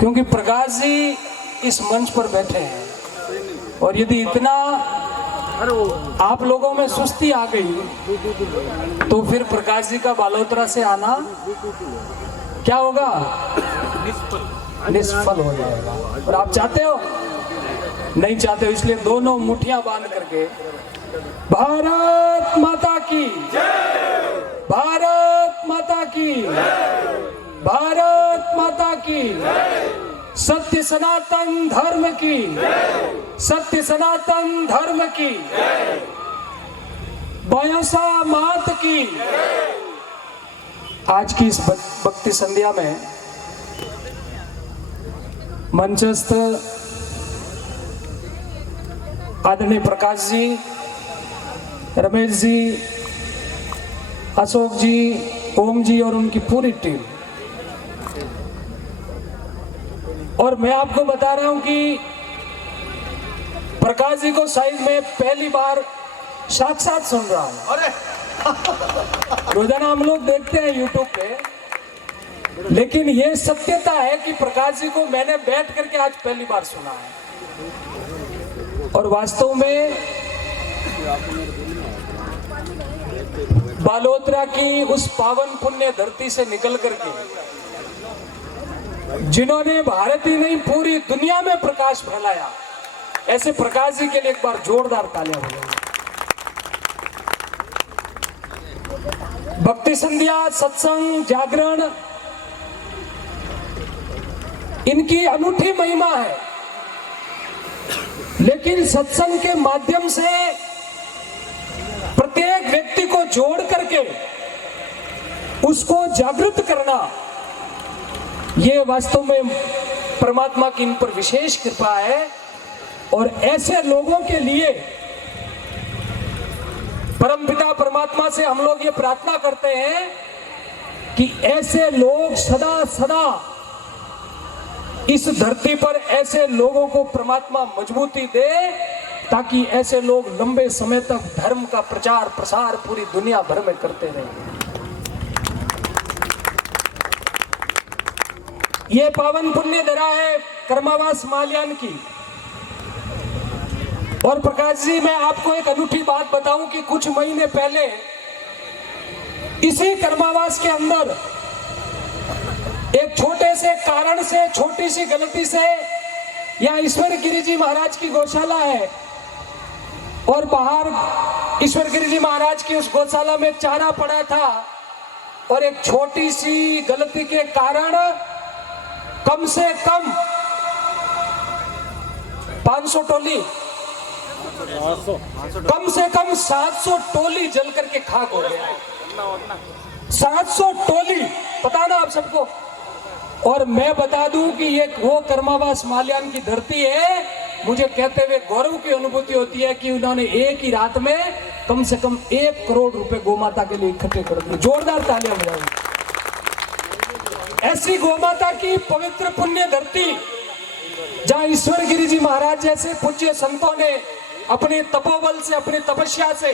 क्योंकि प्रकाश जी इस मंच पर बैठे हैं और यदि इतना आप लोगों में सुस्ती आ गई तो फिर प्रकाश जी का बालोतरा से आना क्या होगा? निष्फल हो जाएगा। और आप चाहते हो? नहीं चाहते हो, इसलिए दोनों मुठ्ठियां बांध करके भारत माता की, भारत माता की, भारत माता की, सत्य सनातन धर्म की, सत्य सनातन धर्म की, बयोसा मात की। आज की इस भक्ति संध्या में मंचस्थ आदरणीय प्रकाश जी, रमेश जी, अशोक जी, ओम जी और उनकी पूरी टीम, और मैं आपको बता रहा हूं कि प्रकाश जी को शायद मैं पहली बार साक्षात सुन रहा हूं। अरे रोजाना हम लोग देखते हैं यूट्यूब पे, लेकिन ये सत्यता है कि प्रकाश जी को मैंने बैठ करके आज पहली बार सुना है। और वास्तव में बालोतरा की उस पावन पुण्य धरती से निकल करके जिन्होंने भारत ही नहीं पूरी दुनिया में प्रकाश फैलाया, ऐसे प्रकाश जी के लिए एक बार जोरदार तालियां हो जाए। भक्ति संध्या, सत्संग, जागरण, इनकी अनूठी महिमा है, लेकिन सत्संग के माध्यम से प्रत्येक व्यक्ति को जोड़ करके उसको जागृत करना, ये वास्तव में परमात्मा की इन पर विशेष कृपा है। और ऐसे लोगों के लिए परमपिता परमात्मा से हम लोग ये प्रार्थना करते हैं कि ऐसे लोग सदा सदा इस धरती पर, ऐसे लोगों को परमात्मा मजबूती दे ताकि ऐसे लोग लंबे समय तक धर्म का प्रचार प्रसार पूरी दुनिया भर में करते रहें। ये पावन पुण्य धरा है कर्मावास माल्यान की। और प्रकाश जी, मैं आपको एक अनूठी बात बताऊं कि कुछ महीने पहले इसी कर्मावास के अंदर एक छोटे से कारण से, छोटी सी गलती से, यहाँ ईश्वर गिरी जी महाराज की गौशाला है और बाहर ईश्वर गिरी जी महाराज की उस गौशाला में चारा पड़ा था और एक छोटी सी गलती के कारण कम से कम 500 टोली, कम से कम 700 टोली जल करके खाक हो गया। 700 टोली, पता ना आप सबको। और मैं बता दूं कि ये वो कर्मावास माल्यान की धरती है। मुझे कहते हुए गौरव की अनुभूति होती है कि उन्होंने एक ही रात में कम से कम 1 करोड़ रुपए गोमाता के लिए इकट्ठे कर दिए। जोरदार तालियां बजाइए। ऐसी गोमाता की पवित्र पुण्य धरती, जहां ईश्वर गिरी जी महाराज जैसे पूज्य संतों ने अपने तपोबल से, अपनी तपस्या से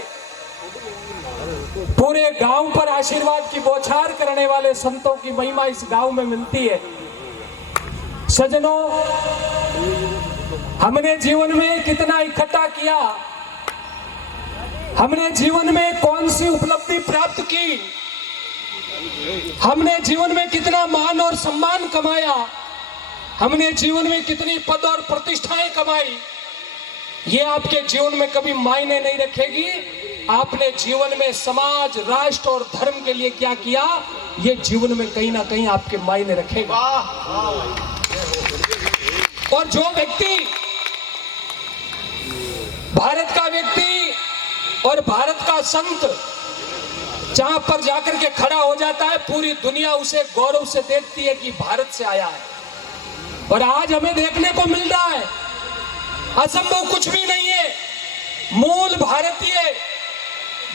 पूरे गांव पर आशीर्वाद की बौछार करने वाले संतों की महिमा इस गांव में मिलती है। सजनों, हमने जीवन में कितना इकट्ठा किया, हमने जीवन में कौन सी उपलब्धि प्राप्त की, हमने जीवन में कितना मान और सम्मान कमाया, हमने जीवन में कितनी पद और प्रतिष्ठाएं कमाई, ये आपके जीवन में कभी मायने नहीं रखेगी। आपने जीवन में समाज, राष्ट्र और धर्म के लिए क्या किया, ये जीवन में कहीं ना कहीं आपके मायने रखेगा। और जो व्यक्ति, भारत का व्यक्ति और भारत का संत जहां पर जाकर के खड़ा हो जाता है, पूरी दुनिया उसे गौरव से देखती है कि भारत से आया है। और आज हमें देखने को मिल रहा है, असंभव कुछ भी नहीं है। मूल भारतीय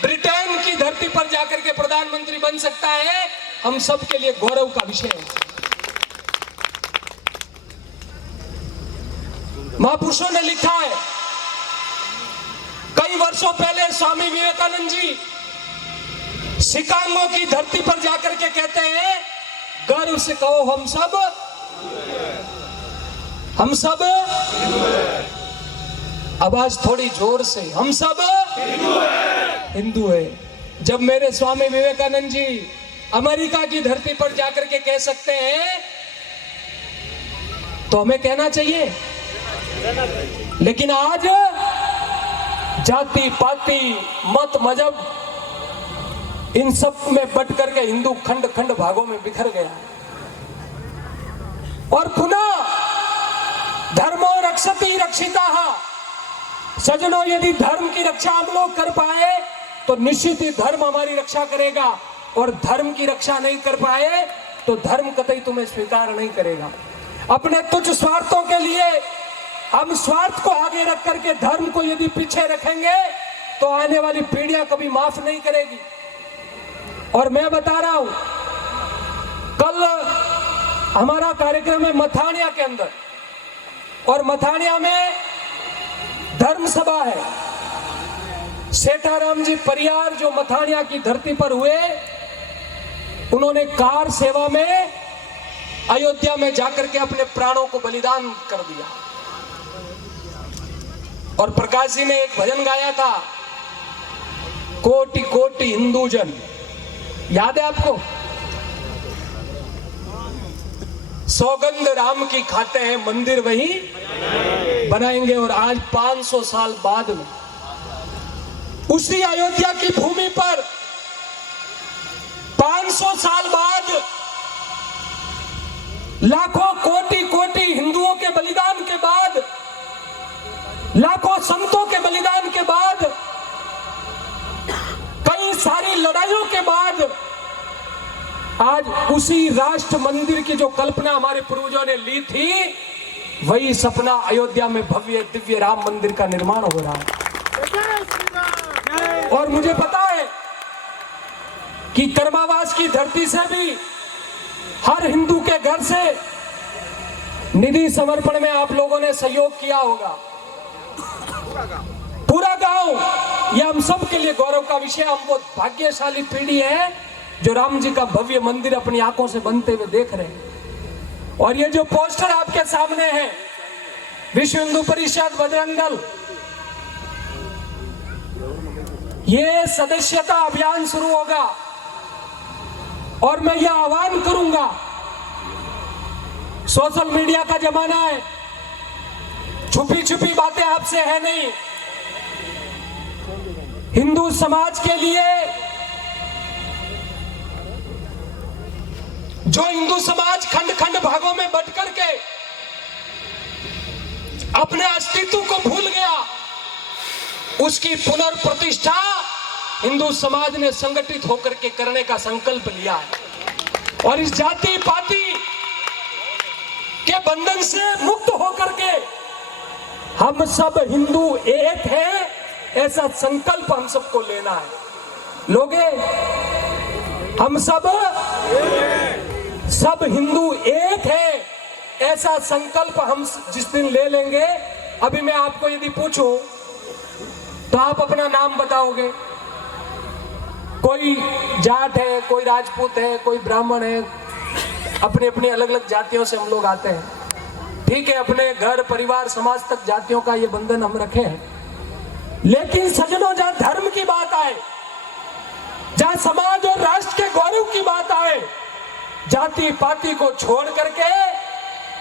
ब्रिटेन की धरती पर जाकर के प्रधानमंत्री बन सकता है, हम सब के लिए गौरव का विषय है। महापुरुषों ने लिखा है, कई वर्षों पहले स्वामी विवेकानंद जी शिकागो की धरती पर जाकर के कहते हैं, गर्व से कहो हम सब आवाज थोड़ी जोर से, हम सब हिंदू है। जब मेरे स्वामी विवेकानंद जी अमेरिका की धरती पर जाकर के कह सकते हैं तो हमें कहना चाहिए। लेकिन आज जाति पाति मत मजहब इन सब में बट करके हिंदू खंड खंड भागों में बिखर गया। और पुनः धर्मो रक्षति रक्षिताः। सज्जनों, यदि धर्म की रक्षा हम लोग कर पाए तो निश्चित ही धर्म हमारी रक्षा करेगा, और धर्म की रक्षा नहीं कर पाए तो धर्म कतई तुम्हें स्वीकार नहीं करेगा। अपने तुच्छ स्वार्थों के लिए हम स्वार्थ को आगे रख करके धर्म को यदि पीछे रखेंगे तो आने वाली पीढ़ियां कभी माफ नहीं करेगी। और मैं बता रहा हूं, कल हमारा कार्यक्रम है मथानिया के अंदर, और मथानिया में धर्म सभा है। सेठाराम जी परियार जो मथानिया की धरती पर हुए, उन्होंने कार सेवा में अयोध्या में जाकर के अपने प्राणों को बलिदान कर दिया। और प्रकाश जी ने एक भजन गाया था, कोटि कोटि हिंदू जन, याद है आपको? सौगंध राम की खाते हैं, मंदिर वही बनाएंगे। और आज 500 साल बाद में उसी अयोध्या की भूमि पर 500 साल बाद लाखों कोटि कोटि हिंदुओं के बलिदान के बाद, लाखों संतों के बलिदान के बाद, कई सारी लड़ाइयों के बाद आज उसी राष्ट्र मंदिर की जो कल्पना हमारे पूर्वजों ने ली थी, वही सपना अयोध्या में भव्य दिव्य राम मंदिर का निर्माण हो रहा है। और मुझे पता है कि कर्मावास की धरती से भी हर हिंदू के घर से निधि समर्पण में आप लोगों ने सहयोग किया होगा। पूरा गांव, यह हम सब के लिए गौरव का विषय। हम बहुत भाग्यशाली पीढ़ी है जो राम जी का भव्य मंदिर अपनी आंखों से बनते हुए देख रहे हैं। और ये जो पोस्टर आपके सामने है, विश्व हिंदू परिषद बजरंग दल, ये सदस्यता अभियान शुरू होगा। और मैं यह आह्वान करूंगा, सोशल मीडिया का जमाना है, छुपी छुपी बातें आपसे है नहीं। हिंदू समाज के लिए, जो हिंदू समाज खंड खंड भागों में बंट करके अपने अस्तित्व को भूल गया, उसकी पुनर्प्रतिष्ठा हिंदू समाज ने संगठित होकर के करने का संकल्प लिया है। और इस जाति पाति के बंधन से मुक्त होकर के हम सब हिंदू एक हैं, ऐसा संकल्प हम सबको लेना है। लोगे? हम सब हिंदू एक है, ऐसा संकल्प हम जिस दिन ले लेंगे। अभी मैं आपको यदि पूछूं तो आप अपना नाम बताओगे। कोई जाट है, कोई राजपूत है, कोई ब्राह्मण है, अपनी अपनी अलग अलग जातियों से हम लोग आते हैं। ठीक है, अपने घर परिवार समाज तक जातियों का ये बंधन हम रखे हैं। लेकिन सज्जनों, जहां धर्म की बात आए, जहां समाज और राष्ट्र के गौरव की बात आए, जाति पाति को छोड़ करके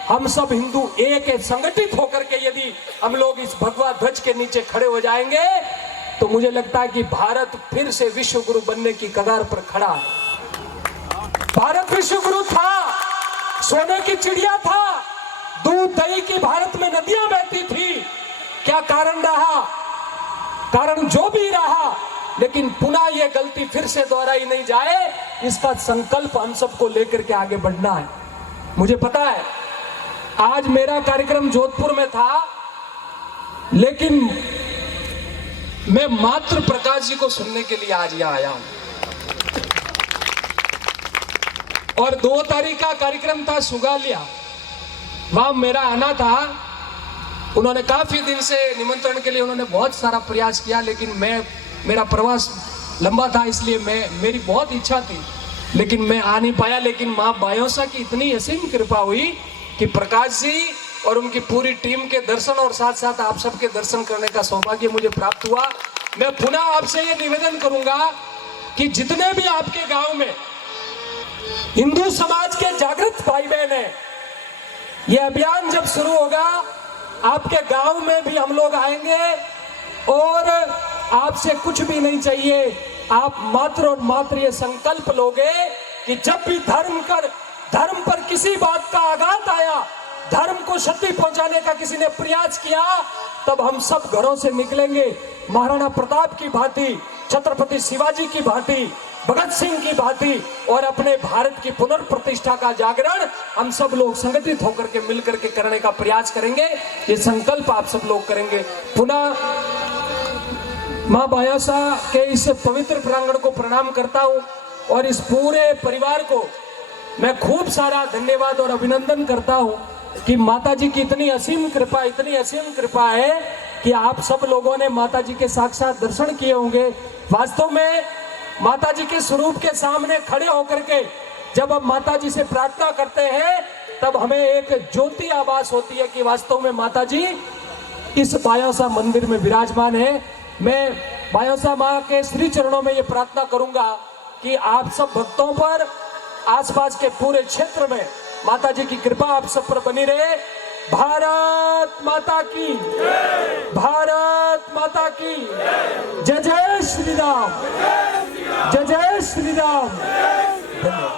हम सब हिंदू एक है, संगठित होकर के यदि हम लोग इस भगवा ध्वज के नीचे खड़े हो जाएंगे तो मुझे लगता है कि भारत फिर से विश्व गुरु बनने की कगार पर खड़ा है। भारत विश्व गुरु था, सोने की चिड़िया था, दूध दही की भारत में नदियां बहती थी। क्या कारण रहा? कारण जो भी रहा, लेकिन पुनः यह गलती फिर से दोहराई नहीं जाए, इसका संकल्प हम सबको लेकर के आगे बढ़ना है। मुझे पता है आज मेरा कार्यक्रम जोधपुर में था, लेकिन मैं मात्र प्रकाश जी को सुनने के लिए आज यहां आया हूं। और 2 तारीख का कार्यक्रम था सुगालिया, वहां मेरा आना था। उन्होंने काफी दिन से निमंत्रण के लिए उन्होंने बहुत सारा प्रयास किया, लेकिन मेरा प्रवास लंबा था, इसलिए मेरी बहुत इच्छा थी लेकिन मैं आ नहीं पाया। लेकिन माँ बायोसा की इतनी असीम कृपा हुई कि प्रकाश जी और उनकी पूरी टीम के दर्शन और साथ साथ आप सबके दर्शन करने का सौभाग्य मुझे प्राप्त हुआ। मैं पुनः आपसे ये निवेदन करूंगा कि जितने भी आपके गांव में हिंदू समाज के जागृत भाई बहन हैं, ये अभियान जब शुरू होगा आपके गांव में भी हम लोग आएंगे और आपसे कुछ भी नहीं चाहिए। आप मात्र और मात्र ये संकल्प लोगे कि जब भी धर्म पर किसी बात का आघात आया, धर्म को क्षति पहुंचाने का किसी ने प्रयास किया, तब हम सब घरों से निकलेंगे महाराणा प्रताप की भांति, छत्रपति शिवाजी की भांति, भगत सिंह की भांति, और अपने भारत की पुनर्प्रतिष्ठा का जागरण हम सब लोग संगठित होकर के मिलकर के करने का प्रयास करेंगे। ये संकल्प आप सब लोग करेंगे। पुनः माँ बायोसा के इस पवित्र प्रांगण को प्रणाम करता हूँ और इस पूरे परिवार को मैं खूब सारा धन्यवाद और अभिनंदन करता हूँ कि माता जी की इतनी असीम कृपा है कि आप सब लोगों ने माता जी के साक्षात दर्शन किए होंगे। वास्तव में माता जी के स्वरूप के सामने खड़े होकर के जब हम माता जी से प्रार्थना करते हैं तब हमें एक ज्योति आभास होती है कि वास्तव में माता जी इस बायोसा मंदिर में विराजमान है। मैं बायोसा माँ के श्री चरणों में ये प्रार्थना करूंगा कि आप सब भक्तों पर, आसपास के पूरे क्षेत्र में माता जी की कृपा आप सब पर बनी रहे। भारत माता की, भारत माता की जय। जय श्री राम, जय जय श्री राम। धन्यवाद।